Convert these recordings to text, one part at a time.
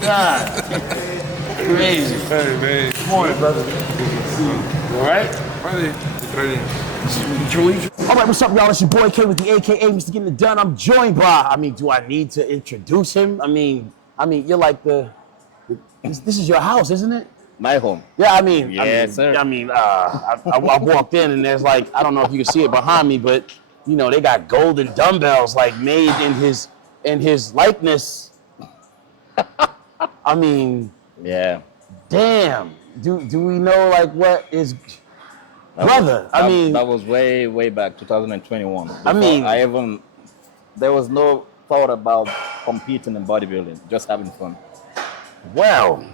God. Crazy. Hey, man. Good morning, brother. You all right? Ready? All right, what's up, y'all? It's your boy K with the AKA Mr. Getting It Done. I'm joined by, do I need to introduce him? You're like this is your house, isn't it? My home. Yeah, Sir. I walked in and there's like, I don't know if you can see it behind me, but they got golden dumbbells like made in his likeness. Yeah. Damn. Do we know like what is brother? That was way back 2021. There was no thought about competing in bodybuilding, just having fun. Well,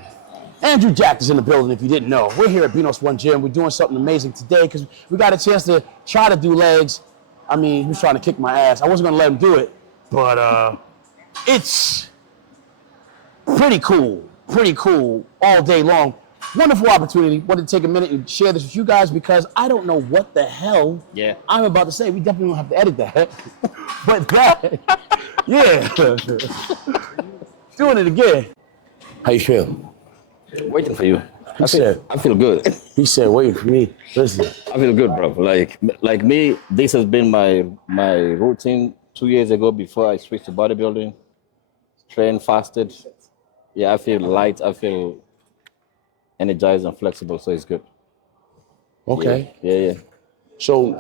Andrew Jack is in the building, if you didn't know. We're here at Benos One Gym. We're doing something amazing today because we got a chance to try to do legs. He was trying to kick my ass. I wasn't going to let him do it, but it's pretty cool all day long. Wonderful opportunity. Wanted to take a minute and share this with you guys because I don't know what the hell I'm about to say. We definitely don't have to edit that. But that, yeah. Doing it again. How you feel? Waiting for you. I feel good. He said, waiting for me. Listen. I feel good, bro. Like me, this has been my routine 2 years ago before I switched to bodybuilding. Train, fasted. Yeah, I feel light. I feel energized and flexible, so it's good. Okay. Yeah. So,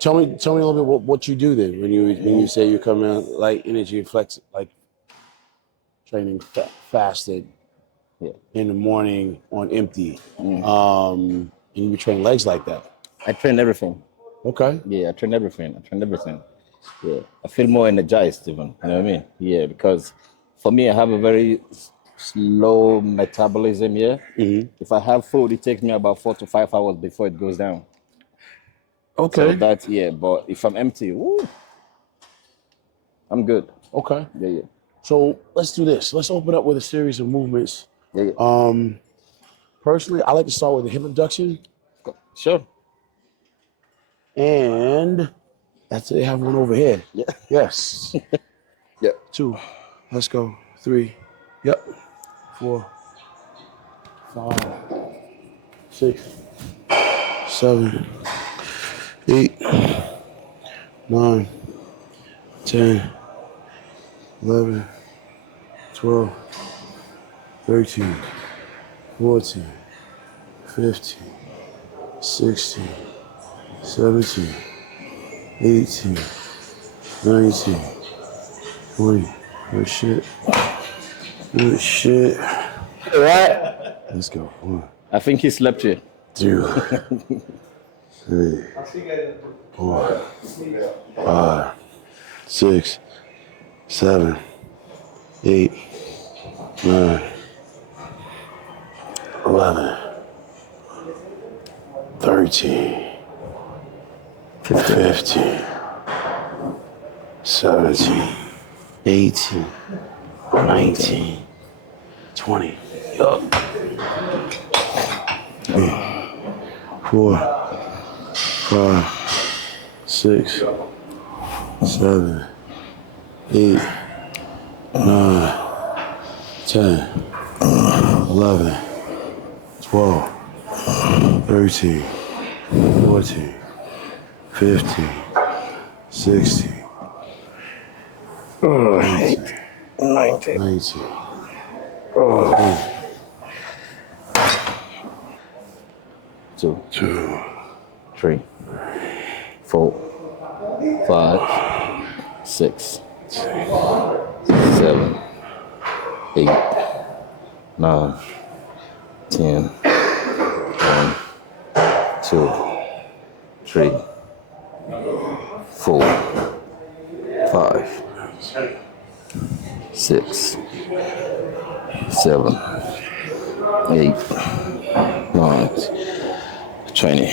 tell me a little bit what you do then when you say you come in light, energy, and flex, like training fasted in the morning on empty, and you train legs like that. I train everything. Okay. Yeah, I train everything. Yeah, I feel more energized even. You know what I mean? Yeah, because for me, I have a very slow metabolism. Yeah. Mm-hmm. If I have food, it takes me about 4 to 5 hours before it goes down. Okay. So but if I'm empty, I'm good. Okay. Yeah. So let's do this. Let's open up with a series of movements. Yeah. Personally, I like to start with a hip abduction. Sure. And that's it. They have one over here. Yeah. Yes. Yeah. 2. Let's go. 3. Yep. 4. 5. 6. 7. 8. 9. 10. 11. 12. 13. 14. 15. 16. 17. 18. 19. 20. Good shit. Good shit. All right. Let's go. 1. I think he slept here. 2. 3. 4. 5. 6. 7. 8. 9. 11. 13. 15. 17. 18. 19. 20. Yup. 4. 5. 6. 7. 8. 9. 10. 11. 12. 13. 14. 15. 16. 19. 19. Oh. 2, 3, 4, 5, 6, 7, 8, 9, 10, 1, 2, 3, 4, 5, 6, 7, 8, 9, 20.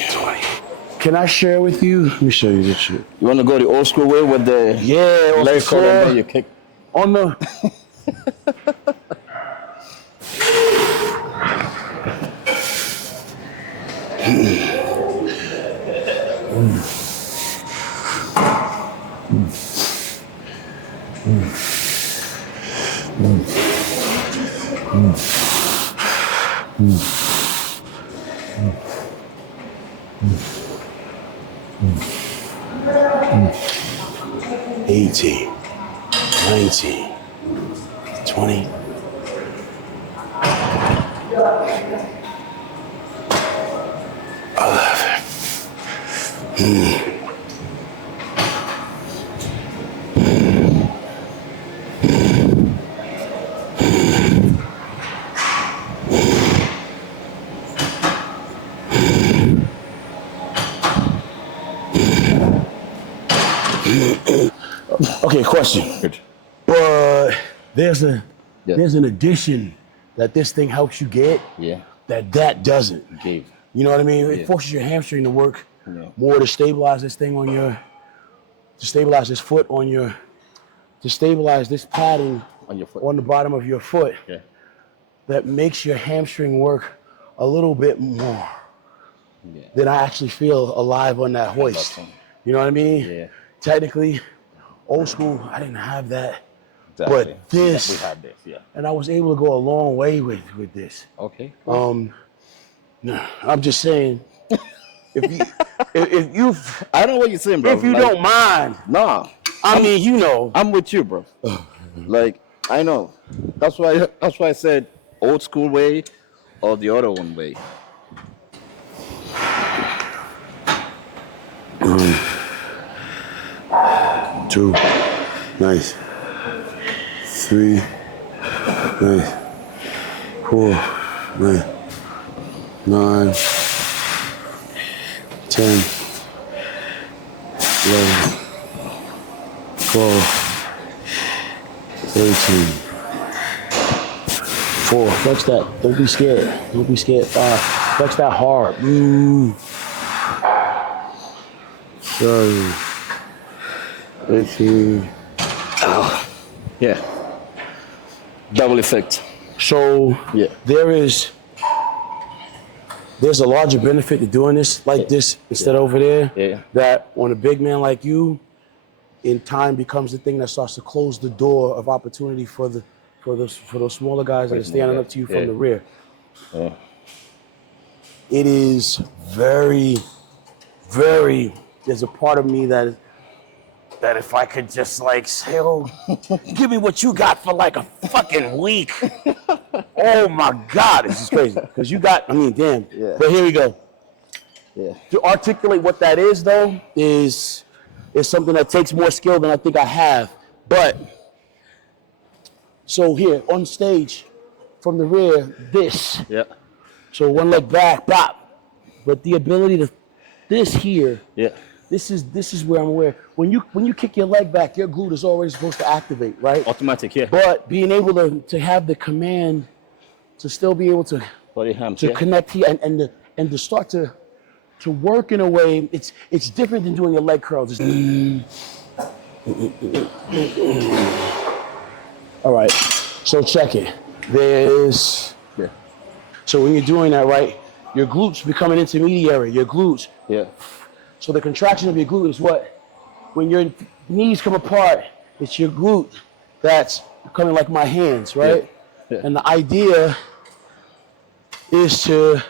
Can I share with you? Let me show you this shit. You want to go the old school way with the legs on the you kick on the. $18, $19, $20. Okay, question. Good. But there's Yeah. an addition that this thing helps you get Yeah. that doesn't. Give. You know what I mean? It Yeah. forces your hamstring to work Yeah. more to stabilize this thing to stabilize this foot to stabilize this padding On your foot. on the bottom of your foot. Yeah. That makes your hamstring work a little bit more Yeah. than I actually feel alive on that hoist. Awesome. You know what I mean? Yeah. Technically, old school, I didn't have that. Exactly. But this, We have this. Yeah. and I was able to go a long way with this. Okay. No, I'm just saying, if you I know what you're saying, bro. if you don't mind, Nah. I mean, you know, I'm with you, bro. Like, I know. That's why I said old school way or the other one way. Two, nice. Three, nice. Four, nice. 9, 10, 11, 12, 13, 4. Flex that. Don't be scared. Don't be scared. 5. Flex that hard. 7, 18. Yeah. Double effect. So Yeah. there's a larger benefit to doing this like this instead of over there. Yeah. That on a big man like you, in time becomes the thing that starts to close the door of opportunity for those smaller guys that are standing up to you from the rear. Yeah. It is very, very. There's a part of me that if I could just like say, oh, give me what you got for like a fucking week. Oh my God, this is crazy. Because you got, I mean, damn. Yeah. But here we go. Yeah. To articulate what that is, though, is something that takes more skill than I think I have. But, so here, on stage, from the rear, this. Yeah. So one leg back, bop. But the ability to, this here, Yeah. this is where I'm aware. When you kick your leg back, your glute is already supposed to activate, right? Automatic, yeah. But being able to have the command to still be able to Body hams, to yeah. connect here and to start to work in a way, it's different than doing a leg curl. Just all right. So check it. There's Yeah. so when you're doing that, right, your glutes become an intermediary. Your glutes. Yeah. So the contraction of your glute is what? When your knees come apart, it's your glute that's becoming like my hands, right? Yeah. And the idea is to,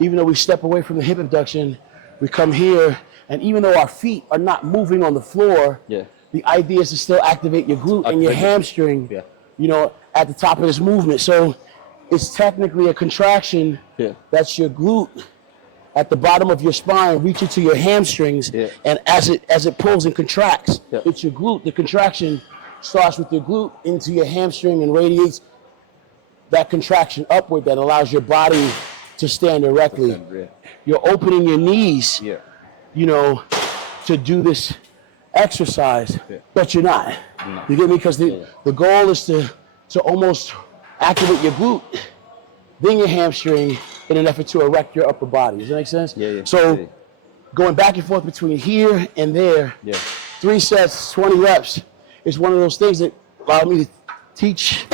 even though we step away from the hip abduction, we come here, and even though our feet are not moving on the floor, Yeah. the idea is to still activate your glute and your hamstring, Yeah. you know, at the top of this movement. So it's technically a contraction. Yeah. That's your glute at the bottom of your spine, reaching to your hamstrings, Yeah. and as it pulls and contracts, Yeah. it's your glute. The contraction starts with your glute into your hamstring and radiates that contraction upward that allows your body to stand erectly. Yeah. You're opening your knees, Yeah. you know, to do this exercise, but you're not. You get me? Because the goal is to almost activate your glute, then your hamstring, in an effort to erect your upper body. Does that make sense? Yeah, yeah. So Yeah. going back and forth between here and there, Yeah. 3 sets, 20 reps, is one of those things that allowed me to teach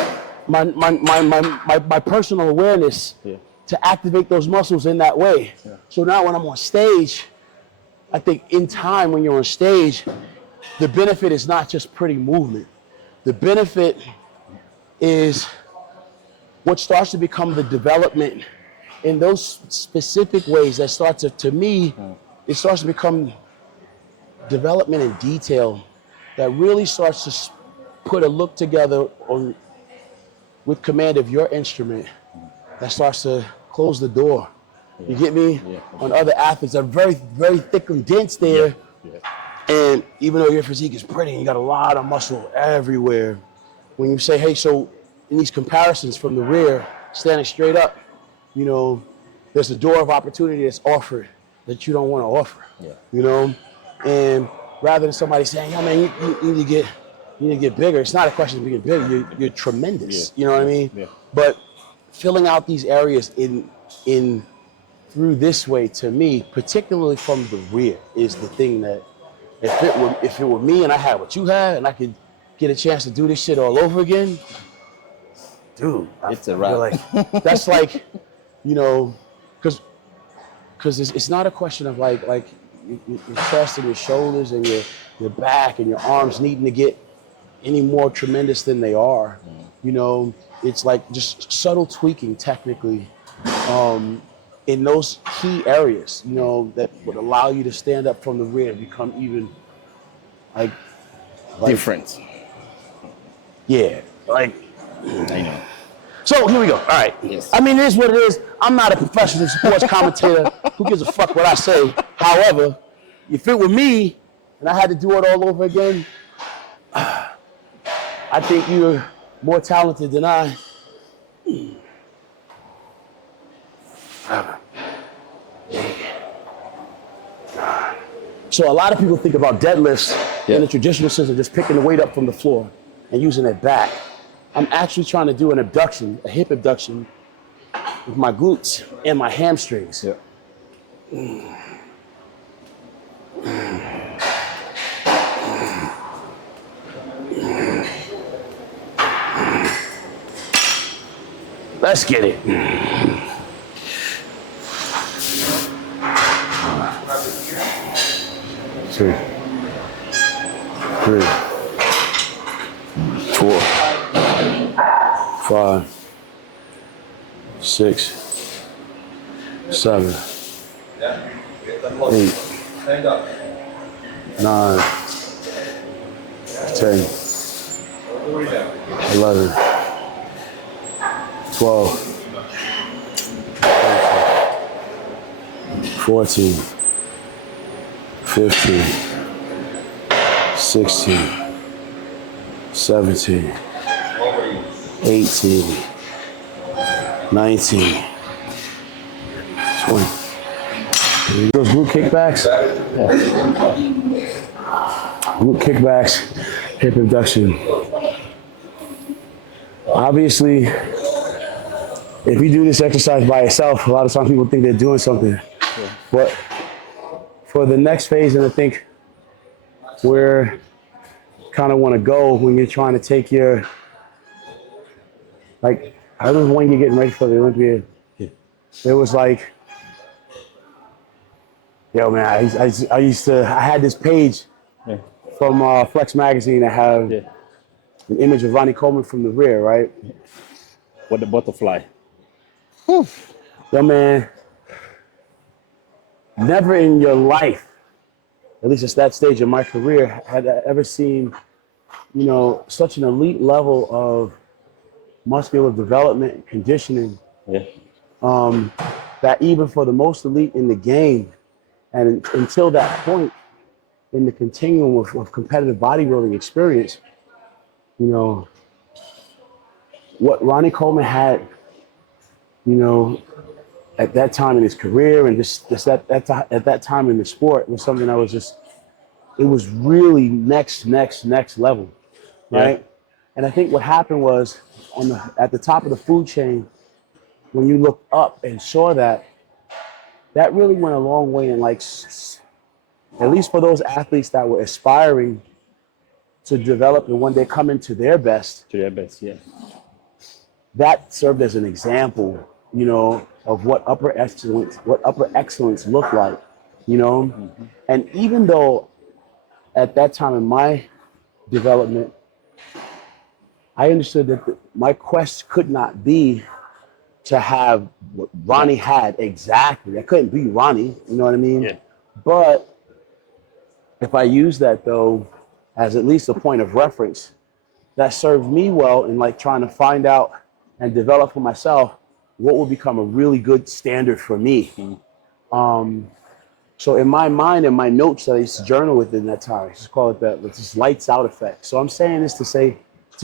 my personal awareness to activate those muscles in that way. Yeah. So now when I'm on stage, I think in time when you're on stage, the benefit is not just pretty movement. The benefit is what starts to become the development in those specific ways that starts to me, it starts to become development in detail that really starts to put a look together on with command of your instrument that starts to close the door. You get me? Yeah. On other athletes that are very, very thick and dense there. Yeah. And even though your physique is pretty and you got a lot of muscle everywhere, when you say, hey, so in these comparisons from the rear, standing straight up, you know, there's a door of opportunity that's offered that you don't want to offer. Yeah. You know? And rather than somebody saying, yo, man, you need to get bigger. It's not a question of being bigger. You're tremendous. Yeah. You know what I mean? Yeah. But filling out these areas in through this way, to me, particularly from the rear, is the thing that if it were me and I had what you had and I could get a chance to do this shit all over again, dude, It's a I feel wrap. like that's like, you know, because it's not a question of like your chest and your shoulders and your back and your arms needing to get any more tremendous than they are. You know, it's like just subtle tweaking technically in those key areas, you know, that would allow you to stand up from the rear and become even like Different. yeah, like. I know. So here we go. All right. Yes. I mean, it is what it is. I'm not a professional sports commentator. Who gives a fuck what I say? However, if it were me and I had to do it all over again, I think you're more talented than I. So a lot of people think about deadlifts in the traditional sense of just picking the weight up from the floor and using it back. I'm actually trying to do an abduction, a hip abduction, with my glutes and my hamstrings. Yeah. Let's get it. 2, 3, 4, 5, 6, 7, 8, 9, 10, 11, 12, 14, 15, 16, 17, 18, 19, 20. Those glute kickbacks? Glute kickbacks, hip abduction. Obviously, if you do this exercise by yourself, a lot of times people think they're doing something. But for the next phase, and I think where kind of want to go when you're trying to take your, like, I remember when you're getting ready for the Olympia, it was like, yo, man, I had this page from Flex Magazine that had an image of Ronnie Coleman from the rear, right? With the butterfly. Yo, man, never in your life, at least at that stage of my career, had I ever seen, you know, such an elite level of muscular development and conditioning. That even for the most elite in the game, and until that point in the continuum of competitive bodybuilding experience, you know, what Ronnie Coleman had, you know, at that time in his career and just at that time in the sport was something that was just, it was really next level, right? Yeah. And I think what happened was at the top of the food chain, when you looked up and saw that really went a long way in, like, at least for those athletes that were aspiring to develop and one day come into their best. To their best, yeah. That served as an example, you know, of what upper excellence looked like, you know? Mm-hmm. And even though at that time in my development, I understood that my quest could not be to have what Ronnie had exactly. I couldn't be Ronnie, you know what I mean? Yeah. But if I use that though as at least a point of reference, that served me well in like trying to find out and develop for myself what will become a really good standard for me. So in my mind, in my notes that I used to journal with in that time, I used to call it that, it's this lights out effect. So I'm saying this to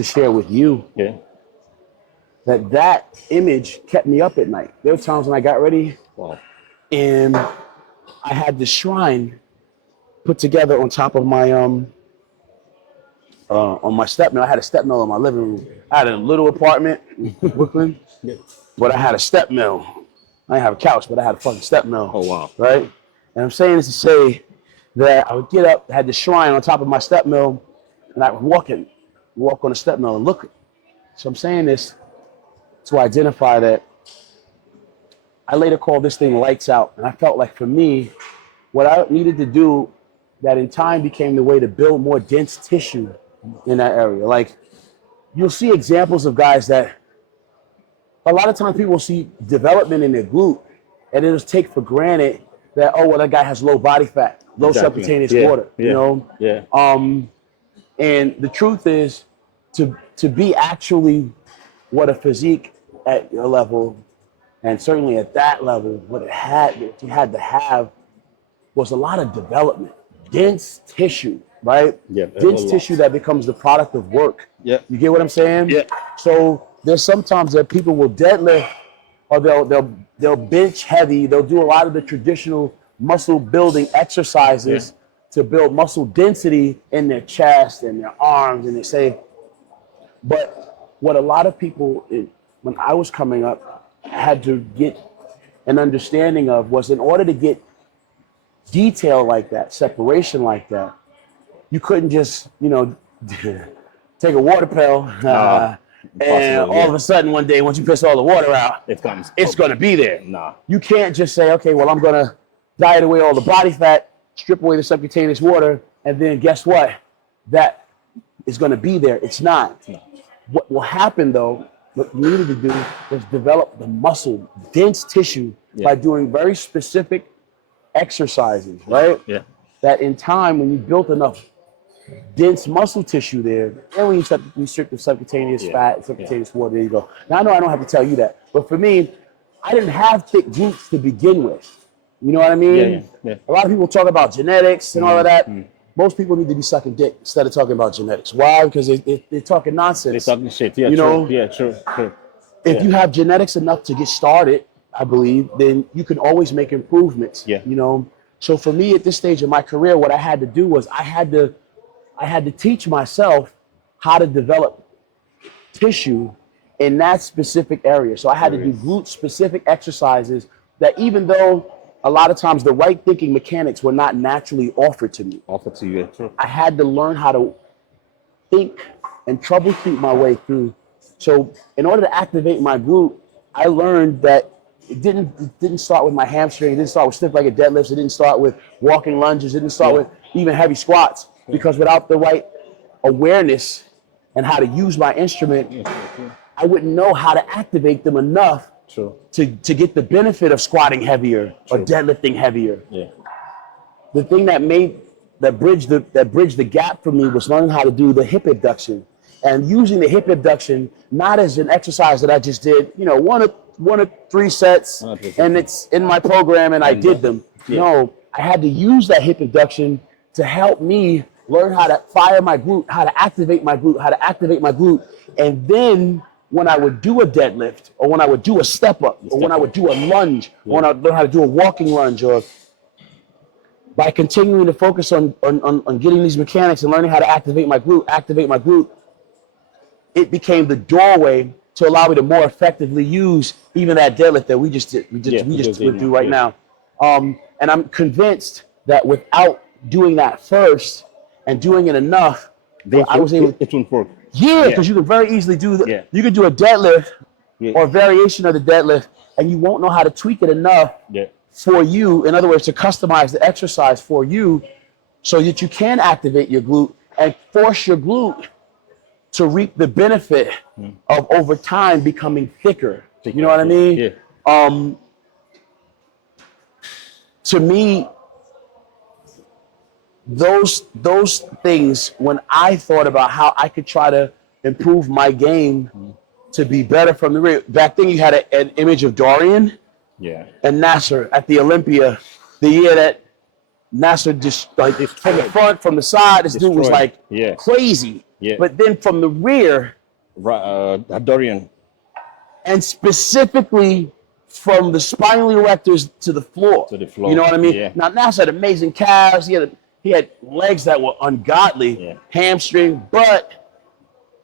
share with you Yeah. that image kept me up at night. There were times when I got ready Wow. and I had this shrine put together on top of my on my step mill. I had a step mill in my living room. I had a little apartment in Brooklyn, but I had a step mill. I didn't have a couch, but I had a fucking step mill. Oh, wow. Right? And I'm saying this to say that I would get up, had the shrine on top of my step mill, and I would walk on the step mill and look. So I'm saying this to identify that I later called this thing lights out. And I felt like for me, what I needed to do that in time became the way to build more dense tissue in that area. Like you'll see examples of guys that a lot of times people see development in their glute and it'll take for granted that, oh, well, that guy has low body fat, low subcutaneous water, you know? Yeah. And the truth is to be actually what a physique at your level and certainly at that level, what you had to have was a lot of development, dense tissue, right? Yeah. Dense tissue that becomes the product of work. Yeah. You get what I'm saying? Yeah. So there's sometimes that people will deadlift or they'll bench heavy. They'll do a lot of the traditional muscle building exercises to build muscle density in their chest and their arms, and they say, but what a lot of people, when I was coming up, had to get an understanding of was in order to get detail like that, separation like that, you couldn't just, take a water pill and all of a sudden one day, once you piss all the water out, it's going to be there. Nah. You can't just say, okay, well, I'm going to diet away all the body fat, strip away the subcutaneous water, and then guess what? That is going to be there. It's not. What will happen, though, what you needed to do was develop the muscle, dense tissue by doing very specific exercises, right? Yeah. That in time, when you built enough dense muscle tissue there, and when you restrict the subcutaneous fat, subcutaneous water, there you go. Now, I know I don't have to tell you that, but for me, I didn't have thick glutes to begin with. You know what I mean? Yeah. A lot of people talk about genetics and all of that. Most people need to be sucking dick instead of talking about genetics. Why? Because they're talking nonsense. They're talking shit. Yeah, true. If you have genetics enough to get started, I believe, then you can always make improvements. Yeah. So for me at this stage of my career, what I had to do was I had to teach myself how to develop tissue in that specific area. So I had to do glute specific exercises that even though a lot of times the right thinking mechanics were not naturally offered to me. True. I had to learn how to think and troubleshoot my way through. So in order to activate my glute, I learned that it didn't start with my hamstring. It didn't start with stiff-legged deadlifts. It didn't start with walking lunges. It didn't start with even heavy squats. Because without the right awareness and how to use my instrument, I wouldn't know how to activate them enough to get the benefit of squatting heavier or deadlifting heavier. Yeah. The thing that bridged the gap for me was learning how to do the hip abduction and using the hip abduction not as an exercise that I just did, one or three sets and it's in my program and I did them. No, I had to use that hip abduction to help me learn how to fire my glute, how to activate my glute, and then when I would do a deadlift, or when I would do a step up, or when I would do a lunge, or when I would learn how to do a walking lunge, or by continuing to focus on getting these mechanics and learning how to activate my glute, it became the doorway to allow me to more effectively use even that deadlift that we just went through right now. And I'm convinced that without doing that first and doing it enough, I was able to. It won't work. Yeah, because you can very easily you can do a deadlift or a variation of the deadlift, and you won't know how to tweak it enough for you. In other words, to customize the exercise for you so that you can activate your glute and force your glute to reap the benefit of over time becoming thicker. You know what I mean? Yeah. To me, those things, when I thought about how I could try to improve my game to be better from the rear. Back then, you had an image of Dorian and Nasser at the Olympia, the year that Nasser just like from the front, from the side, this dude was like crazy. Yeah. But then from the rear, Dorian. and specifically from the spinal erectors to the floor. To the floor. You know what I mean? Yeah. Now Nasser had amazing calves. He had legs that were ungodly, hamstring. But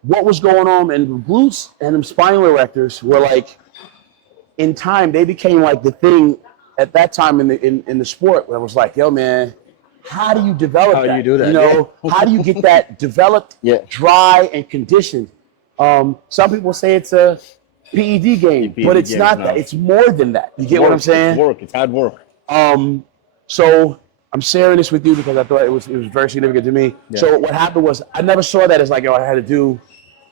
what was going on in the glutes and the spinal erectors were like, in time, they became like the thing at that time in the sport where it was like, yo, man, how do you develop that? How do you do that? You know, how do you get that developed, dry, and conditioned? Some people say it's a PED game, but it's not that. It's more than that. You get what I'm saying? It's work. It's hard work. So I'm sharing this with you because I thought it was very significant to me. Yeah. So what happened was I never saw that as like, oh, I had to do.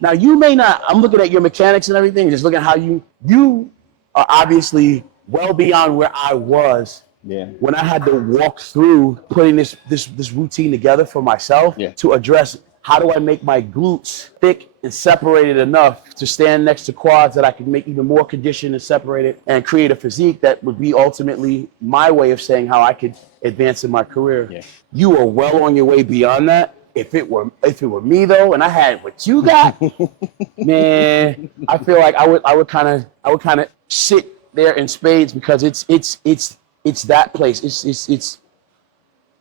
Now you may not. I'm looking at your mechanics and everything, just looking at how you are obviously well beyond where I was. Yeah. When I had to walk through putting this routine together for myself to address how do I make my glutes thick and separated enough to stand next to quads that I could make even more conditioned and separated and create a physique that would be ultimately my way of saying how I could advance in my career. Yeah. You are well on your way beyond that. If it were me though, and I had what you got, man, I feel like I would kind of sit there in spades because it's that place.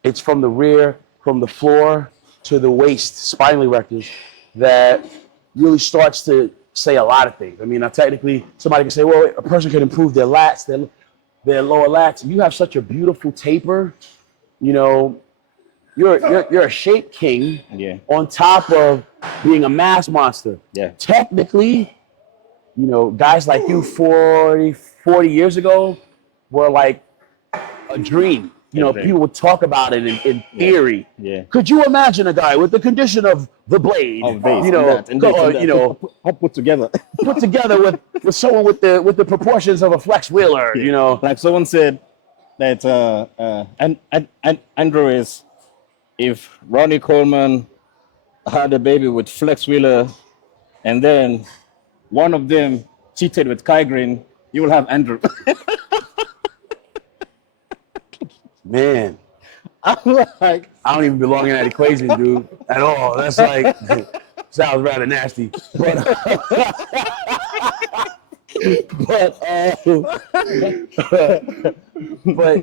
It's from the rear, from the floor to the waist, spinal erectors, that really starts to say a lot of things. I mean, now technically, somebody can say, well, a person can improve their lats, their lower lats. You have such a beautiful taper. You know, you're a shape king on top of being a mass monster. Yeah. Technically, you know, guys like you 40 years ago were like a dream. You know, people would talk about it in theory. Yeah. Could you imagine a guy with the condition of the blade? You know, put together. Put together with someone with the proportions of a flex wheeler. Yeah. You know, like someone said that Andrew is, if Ronnie Coleman had a baby with flex wheeler, and then one of them cheated with Kai Greene, you will have Andrew. Man, I'm like, I don't even belong in that equation, dude, at all. That's like, sounds rather nasty. But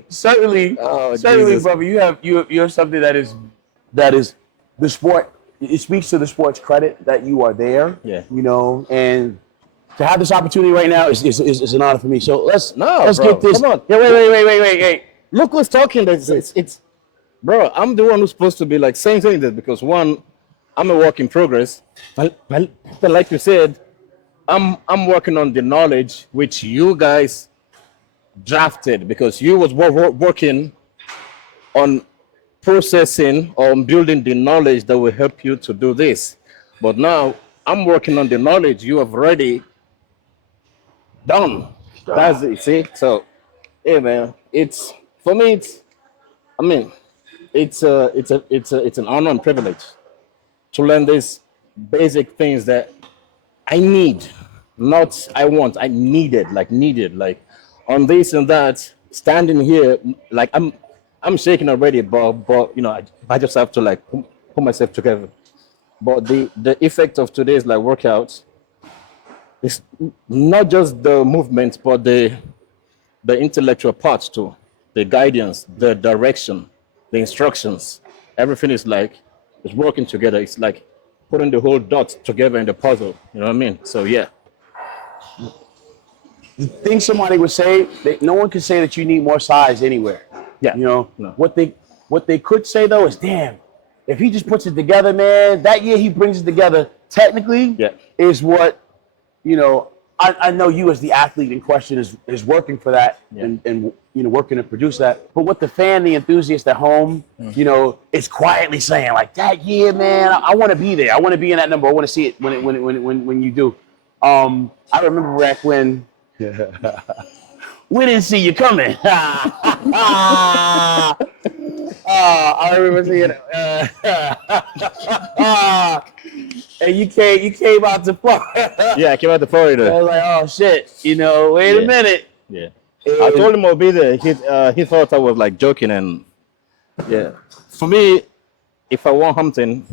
certainly, brother, you have something that is the sport. It speaks to the sport's credit that you are there. Yeah. You know, and to have this opportunity right now is an honor for me. So let's get this. Come on. Yeah, wait. Look who's talking. It's bro, I'm the one who's supposed to be like saying this because one, I'm a work in progress. But like you said, I'm working on the knowledge which you guys drafted because you was working on processing or building the knowledge that will help you to do this. But now I'm working on the knowledge you have already done. That's it. See? So, hey man, for me, it's an honor and privilege to learn these basic things that I need, not I want. I needed, like on this and that. Standing here, like I'm shaking already, but you know, I just have to like put myself together. But the effect of today's like workouts is not just the movement, but the intellectual parts too. The guidance, the direction, the instructions, everything is like, it's working together. It's like putting the whole dots together in the puzzle. You know what I mean? So yeah. The thing somebody would say, no one can say that you need more size anywhere. Yeah. You know, no. What they could say though is, damn, if he just puts it together, man, that year he brings it together, technically is what, you know, I know you as the athlete in question is working for that and working to produce that. But what the fan, the enthusiast at home, is quietly saying like that. Yeah, man, I want to be there. I want to be in that number. I want to see it when you do. I remember back when we didn't see you coming. I remember seeing and you came out to Florida. Yeah, I came out to Florida. I was like, oh shit, wait a minute. Yeah. I told him I'll be there. He thought I was like joking, and for me, if I want something,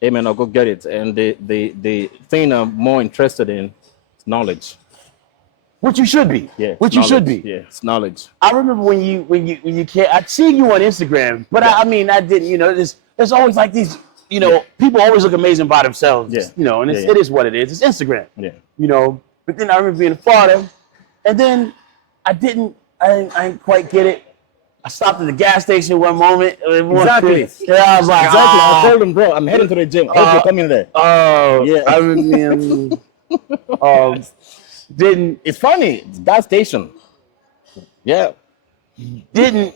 hey man, I'll go get it. And the thing I'm more interested in is knowledge. Which you should be. Yeah. Which you should be. Yeah, it's knowledge. I remember when you can't. I'd seen you on Instagram, but I didn't. There's always like these. People always look amazing by themselves. Yeah. And it is what it is. It's Instagram. Yeah. But then I remember being in Florida, and then I didn't quite get it. I stopped at the gas station one moment. Exactly. Yeah, I was like, exactly. I told him, bro, I'm heading to the gym. Hope you're coming there. Oh, yeah. I mean, It's funny. It's gas station. Yeah. Didn't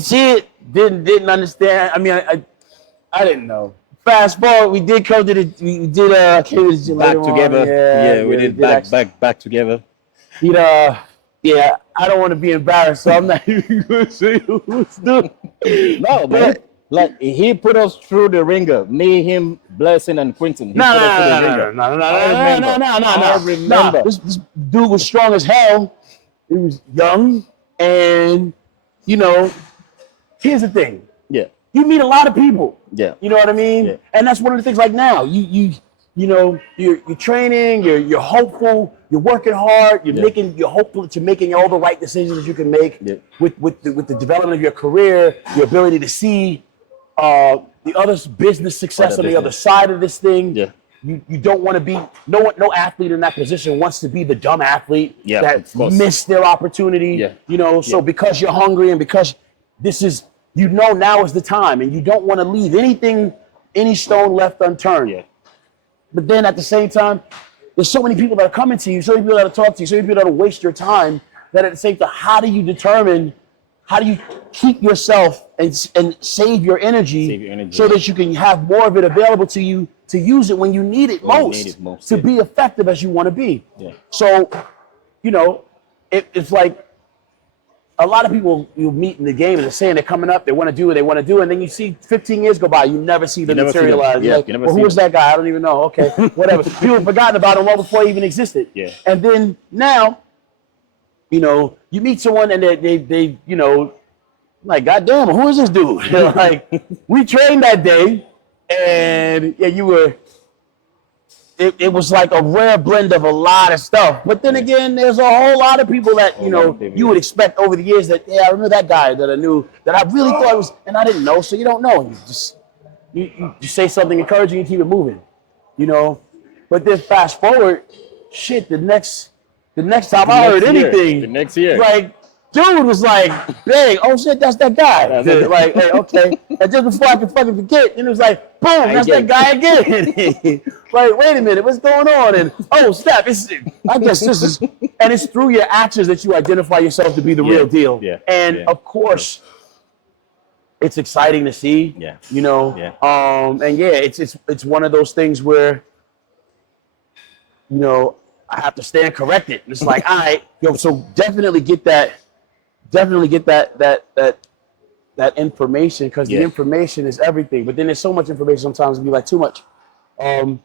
see it. Didn't understand. I mean, I didn't know. Fast forward, we did come to back together. Yeah, we did back together. Yeah, I don't want to be embarrassed, so I'm not even going to say who's doing. No, but like he put us through the ringer. Me, him, Blessing, and Quentin. No. I remember. This dude was strong as hell. He was young, and here's the thing. Yeah. You meet a lot of people. Yeah. You know what I mean? Yeah. And that's one of the things. Like now, you're training. You're hopeful. You're working hard. You're hopeful that you're making all the right decisions that you can make with the development of your career. Your ability to see the other business success on the other side of this thing. Yeah. You don't want to be no athlete in that position wants to be the dumb athlete that missed their opportunity. Yeah. So because you're hungry and because this is now is the time, and you don't want to leave any stone left unturned. Yeah. But then at the same time, there's so many people that are coming to you, so many people that are talking to you, so many people that are waste your time. That at the same time, how do you keep yourself and save your energy so that you can have more of it available to you to use it when you need it most to be effective as you want to be. Yeah. So, it's like a lot of people you meet in the game and they're saying they're coming up, they want to do what they want to do, and then you see 15 years go by, you never see them materialize. Yeah, who was that guy? I don't even know. Okay, whatever. People have forgotten about him long before he even existed. Yeah. And then now, you meet someone and they like, goddamn, who is this dude? Like, we trained that day, and you were. It was like a rare blend of a lot of stuff. But then again, there's a whole lot of people that, you would expect over the years that, I remember that guy that I knew that I really thought was, and I didn't know, so you don't know. You say something encouraging and keep it moving, But then fast forward, shit, the next time I heard anything. The next year. Like, dude was like, dang, oh shit, that's that guy. Like, hey, okay. And just before I could fucking forget, and it was like, boom, that's that guy again. Like, wait a minute, what's going on? And oh snap, I guess this is, and it's through your actions that you identify yourself to be the real deal. Yeah. And of course, it's exciting to see. Yeah. And it's one of those things where, I have to stand corrected. It's like, all right, so definitely get that information, because the information is everything. But then there's so much information sometimes it be like too much.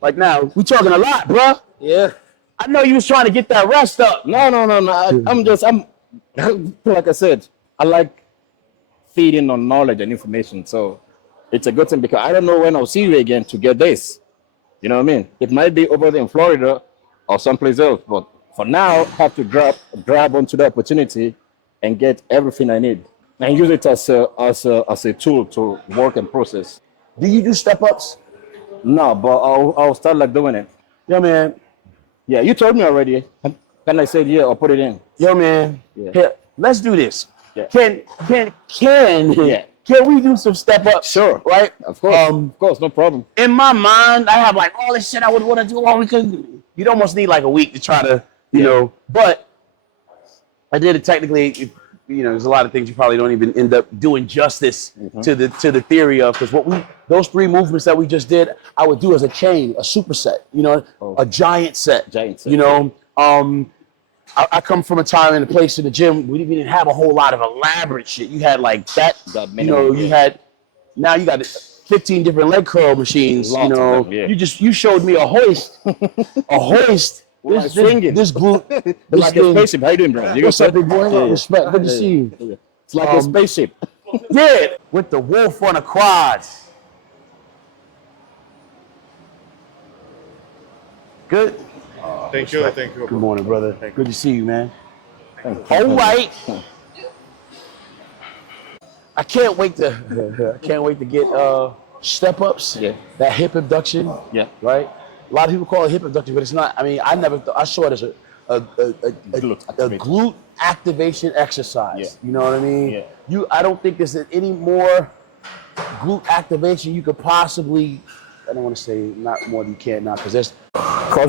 Like now, we talking a lot, bro. Yeah. I know you was trying to get that rest up. No. I'm like I said, I like feeding on knowledge and information. So it's a good thing, because I don't know when I'll see you again to get this. You know what I mean? It might be over there in Florida or someplace else, but for now, I have to grab onto the opportunity and get everything I need and use it as a tool to work and process. Do you do step ups? No, but I'll start like doing it. Yo, man. Yeah, you told me already. And I said, I'll put it in. Yo, man. Yeah. Here, let's do this. Yeah. Can we do some step ups? Sure. Right? Of course. No problem. In my mind, I have like all this shit I would want to do, all we couldn't do. you'd almost need like a week to try to, you know, but I did it technically. You know, there's a lot of things you probably don't even end up doing justice to the theory of, because those 3 movements that we just did, I would do as a chain, a superset, you know, a giant set. You know, I come from a time and a place in the gym we didn't have a whole lot of elaborate shit. You had like that, you know, now you got 15 different leg curl machines. You know, you showed me a hoist, This glute, like a spaceship. How you doing, bro? What's up, big boy? Respect. Good to see you. It's like a spaceship. Yeah, with the wolf on the quads. Good. Thank you. Thank you. Good morning, brother. Good to see you, man. All right. I can't wait to get step ups. Yeah. That hip abduction. Yeah. Right. A lot of people call it hip abduction, but it's not. I mean, I saw it as a glute activation exercise. Yeah. You know what I mean? Yeah. I don't think there's any more glute activation you could possibly. I don't want to say not more than you can now, because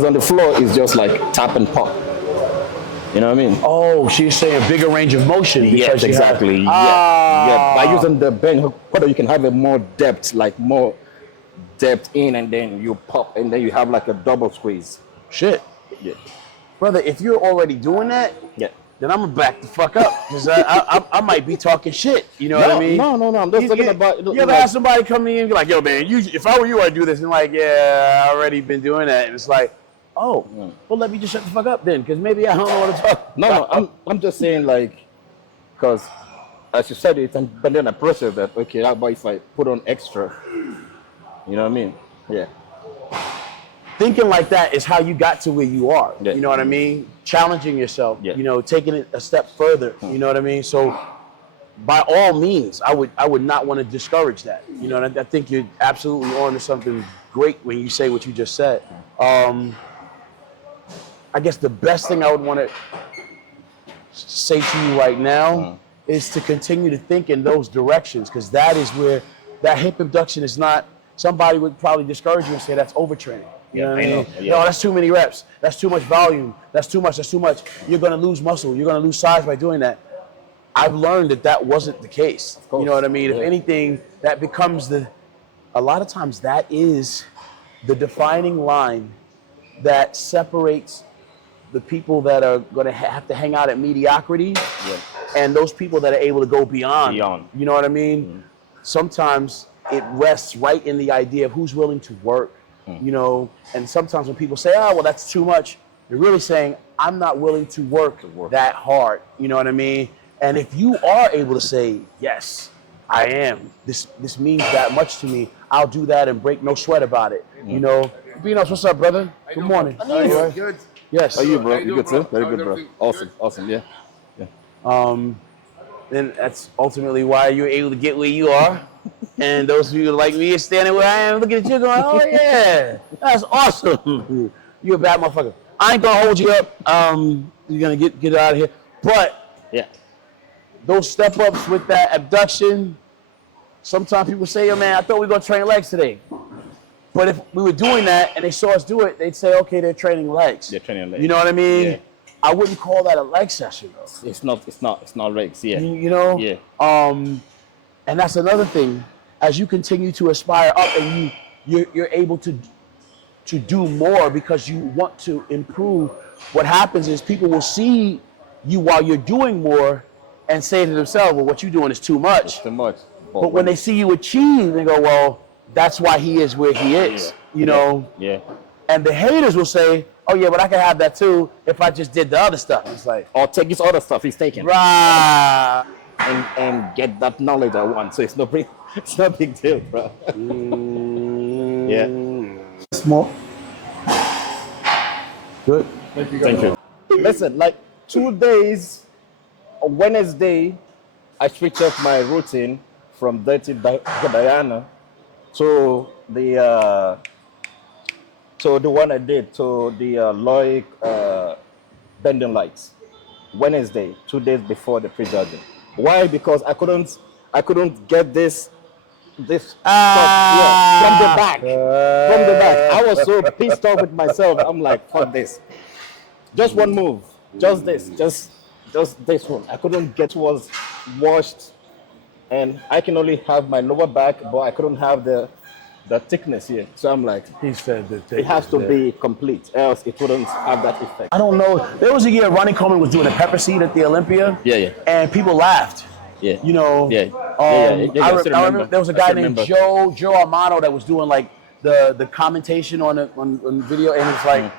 on the floor is just like tap and pop. You know what I mean? Oh, she's saying a bigger range of motion. Yes, exactly. Yeah. By using the bend hook, you can have a more depth, like more depth in, and then you pop, and then you have like a double squeeze. Shit. Yeah. Brother, if you're already doing that, then I'm gonna back the fuck up, because I might be talking shit. You know what I mean? No. I'm just talking about. You ever have somebody come to you and be like, "Yo, man, if I were you, I'd do this," and like, "Yeah, I already been doing that," and it's like, "Oh, well, let me just shut the fuck up then, because maybe I don't know what to talk." No, I'm just saying, like, because as you said it, but then I process that. Okay, how about if I put on extra? You know what I mean? Yeah. Thinking like that is how you got to where you are. Yeah. You know what I mean? Challenging yourself. Yeah. You know, taking it a step further. You know what I mean? So, by all means, I would not want to discourage that. You know, and I think you're absolutely on to something great when you say what you just said. I guess the best thing I would want to say to you right now is to continue to think in those directions, because that is where that hip abduction is not. Somebody would probably discourage you and say that's overtraining. You know what I mean? No, that's too many reps. That's too much volume. That's too much. You're going to lose muscle. You're going to lose size by doing that. I've learned that wasn't the case. You know what I mean? If anything, that becomes a lot of times that is the defining line that separates the people that are going to have to hang out at mediocrity and those people that are able to go beyond. You know what I mean? Sometimes it rests right in the idea of who's willing to work. You know, and sometimes when people say, "Oh, well, that's too much," they're really saying, "I'm not willing to work that hard." You know what I mean? And if you are able to say, "Yes, I am. This means that much to me. I'll do that and break no sweat about it." You know, Binos, what's up, brother? Good morning. How you doing? Good. Yes. How are you, bro? You good, sir? Very good, bro. Awesome. Yeah. And that's ultimately why you're able to get where you are. And those of you like me are standing where I am, looking at you going, "Oh yeah, that's awesome." You're a bad motherfucker. I ain't gonna hold you up. You're gonna get out of here. But those step ups with that abduction, sometimes people say, "Yo, man, I thought we were gonna train legs today." But if we were doing that and they saw us do it, they'd say, "Okay, they're training legs." They're training legs. You know what I mean? Yeah. I wouldn't call that a leg session though. It's not legs. Yeah. You know? Yeah. And that's another thing. As you continue to aspire up and you're able to do more because you want to improve, what happens is people will see you while you're doing more and say to themselves, "Well, what you're doing is too much." It's too much. But when they see you achieve, they go, "Well, that's why he is where he is." You know? Yeah. And the haters will say, "Oh yeah, but I can have that too if I just did the other stuff." It's like, or take this other stuff he's taking. Right. And get that knowledge I want. So it's no big deal, bro. Yeah. Small. Good. Thank you. Thank you. Listen, like 2 days, on Wednesday, I switched up my routine from Dirty Diana to the one I did to the Loic bending lights. Wednesday, 2 days before the prejudging. Why? Because I couldn't get this this stuff, yeah, from the back. From the back. I was so pissed off with myself. I'm like, fuck this. Just one move. Just this. Just this one. I couldn't get towards washed. And I can only have my lower back, but I couldn't have the thickness here. So I'm like, He said that it has to be complete, else it wouldn't have that effect. I don't know. There was a year Ronnie Coleman was doing a pepper seed at the Olympia. Yeah. And people laughed. Yeah. You know. Yeah. I remember there was a guy named Joe Armano that was doing like the commentation on video, and it's like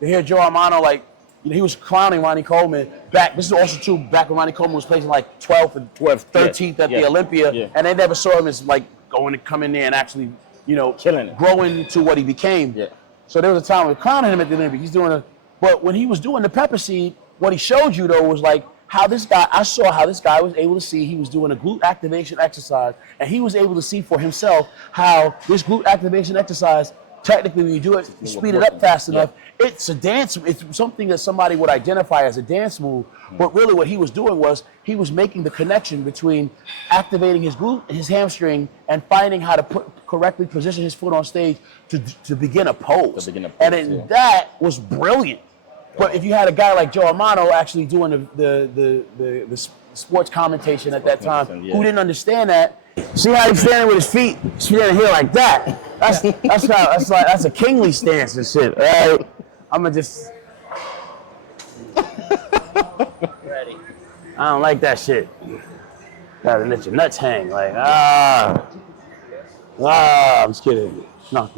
to hear Joe Armano like. You know, he was clowning Ronnie Coleman back. This is also true back when Ronnie Coleman was placing like 12th and 13th at the Olympia, and they never saw him as like going to come in there and actually, you know, killing it, growing to what he became. Yeah. So there was a time we were clowning him at the Olympia. He's doing but when he was doing the pepper seed, what he showed you though was like how this guy. I saw how this guy was able to see. He was doing a glute activation exercise, and he was able to see for himself how this glute activation exercise. Technically, when you do it, you speed it up fast enough. It's a dance. It's something that somebody would identify as a dance move. But really, what he was doing was he was making the connection between activating his glute, his hamstring, and finding how to correctly position his foot on stage to begin a pose. And that was brilliant. But if you had a guy like Joe Armano actually doing the sports commentation at that time, who didn't understand that. See how he's standing with his feet standing here like that? That's a kingly stance and shit. All right, I'm gonna just. Ready. I don't like that shit. Gotta let your nuts hang like I'm just kidding. No.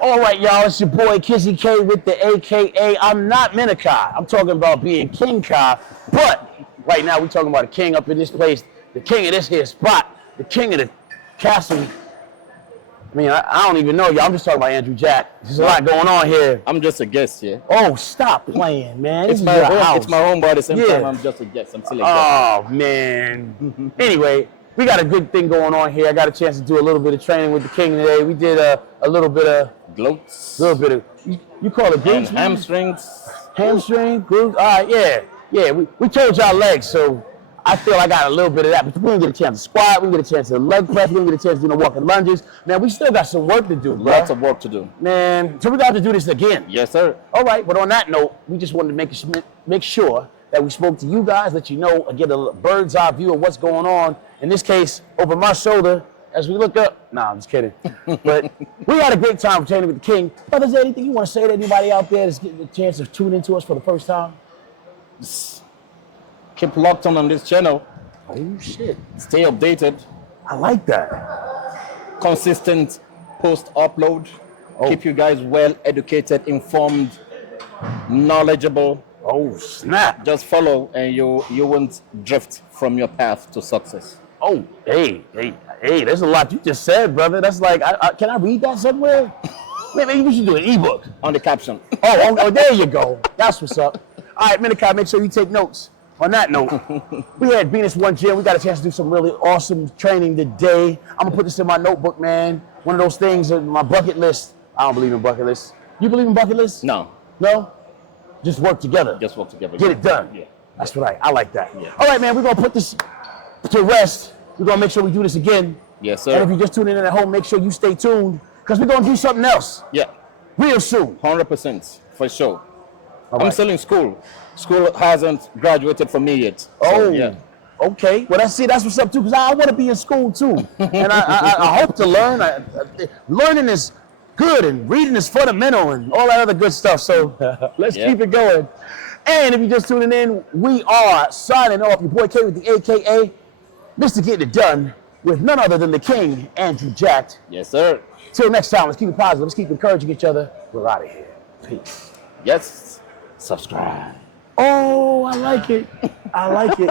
All right, y'all, it's your boy Kizzy K with the AKA. I'm not Minikai. I'm talking about being King Kai, but right now we're talking about a king up in this place. The king of this here spot, the king of the castle. I mean, I don't even know, y'all. I'm just talking about Andrew Jack. There's a lot going on here. I'm just a guest here. Oh, stop playing, man. It's my home. It's my home, but at the same time, I'm just a guest. I'm still a guest. Oh, man. Anyway, we got a good thing going on here. I got a chance to do a little bit of training with the king today. We did a little bit of glutes. A little bit of, you call it glutes? Hamstrings. Hamstring, glutes. All right, yeah. We told y'all legs, so. I feel I got a little bit of that, but we didn't get a chance to squat, we didn't get a chance to leg press, we didn't get a chance to do no walking lunges. Man, we still got some work to do, bro. Lots of work to do. Man, so we got to do this again. Yes, sir. All right, but on that note, we just wanted to make sure that we spoke to you guys, let you know, get a bird's eye view of what's going on. In this case, over my shoulder, as we look up. Nah, I'm just kidding. But we had a great time training with the king. Brother, is there anything you want to say to anybody out there that's getting a chance to tune into us for the first time? Keep locked on this channel. Oh, shit. Stay updated. I like that. Consistent post upload. Keep you guys well educated, informed, knowledgeable. Oh, snap. Just follow and you won't drift from your path to success. Oh, hey, there's a lot you just said, brother. That's like, can I read that somewhere? Maybe we should do an ebook. On the caption. Oh, there you go. That's what's up. All right, Minikai, make sure you take notes. On that note, we had Venus One Gym. We got a chance to do some really awesome training today. I'm gonna put this in my notebook, man. One of those things on my bucket list. I don't believe in bucket lists. You believe in bucket lists? No. No? Just work together. Just work together. Get it done. Yeah. That's what I like that. Yeah. All right, man, we're gonna put this to rest. We're gonna make sure we do this again. Yes, sir. And if you're just tuning in at home, make sure you stay tuned because we're gonna do something else. Yeah. Real soon. 100%, for sure. Right. I'm still in school. School hasn't graduated for me yet. So, yeah. Okay. Well, that's what's up too, because I want to be in school too, and I hope to learn. Learning is good, and reading is fundamental, and all that other good stuff. So let's keep it going. And if you're just tuning in, we are signing off. Your boy K with the AKA, Mr. Getting It Done, with none other than the King, Andrew Jack. Yes, sir. Till next time, let's keep it positive. Let's keep encouraging each other. We're out of here. Peace. Yes. Subscribe. Oh, I like it. I like it.